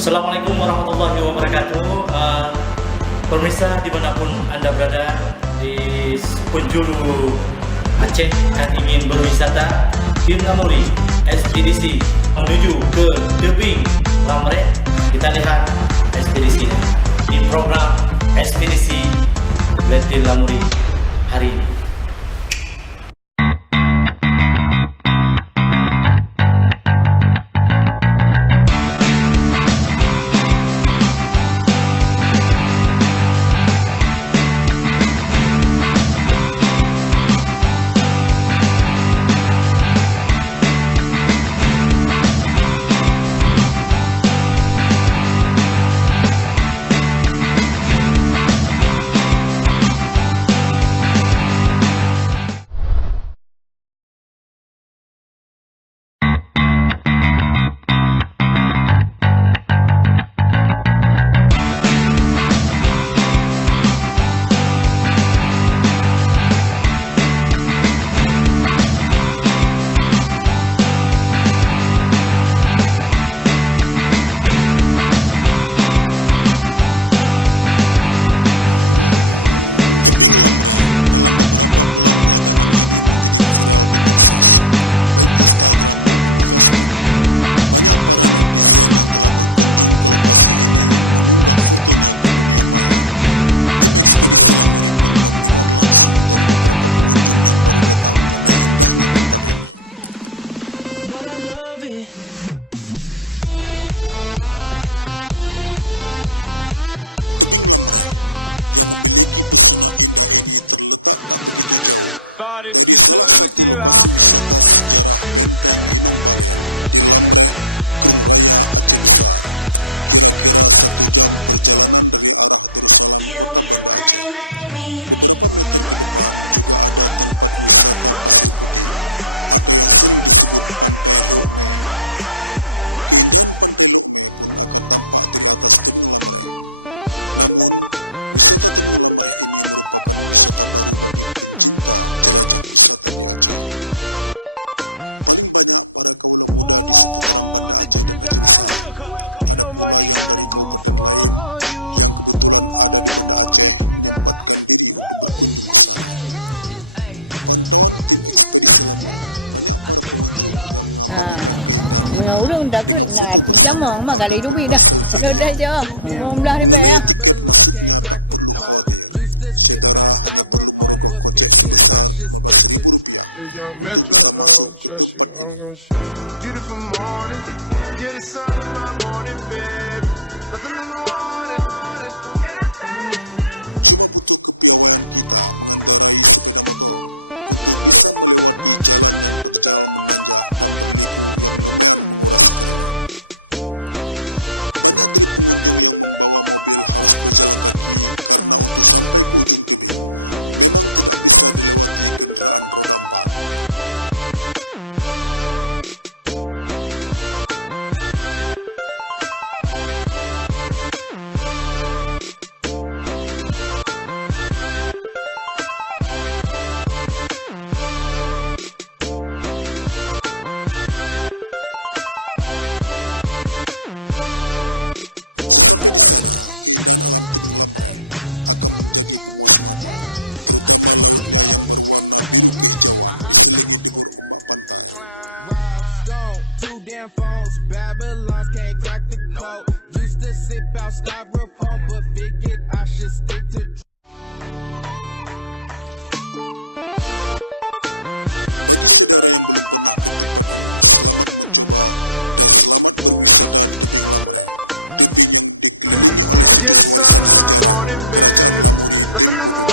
Assalamualaikum warahmatullahi wabarakatuh. Pemirsa dimanapun Anda berada di penjuru Aceh dan ingin berwisata, tim Lamuri ekspedisi menuju ke Tebing Lamret. Kita lihat ekspedisinya di program ekspedisi Letih Lamuri hari ini. But if you close your eyes, you make me. Udah ke nah cincang mah kali dubi dah. Udah je. Mau belah di beg ah. Metro, don't trust you, I'm gonna shoot. Beautiful morning, get the sun in my morning bed. Nothing in the water. Phones, Babylon can't crack the code. Used to sip out styrofoam, but figured I should stick to. Get the sun in my morning bed. Nothing in the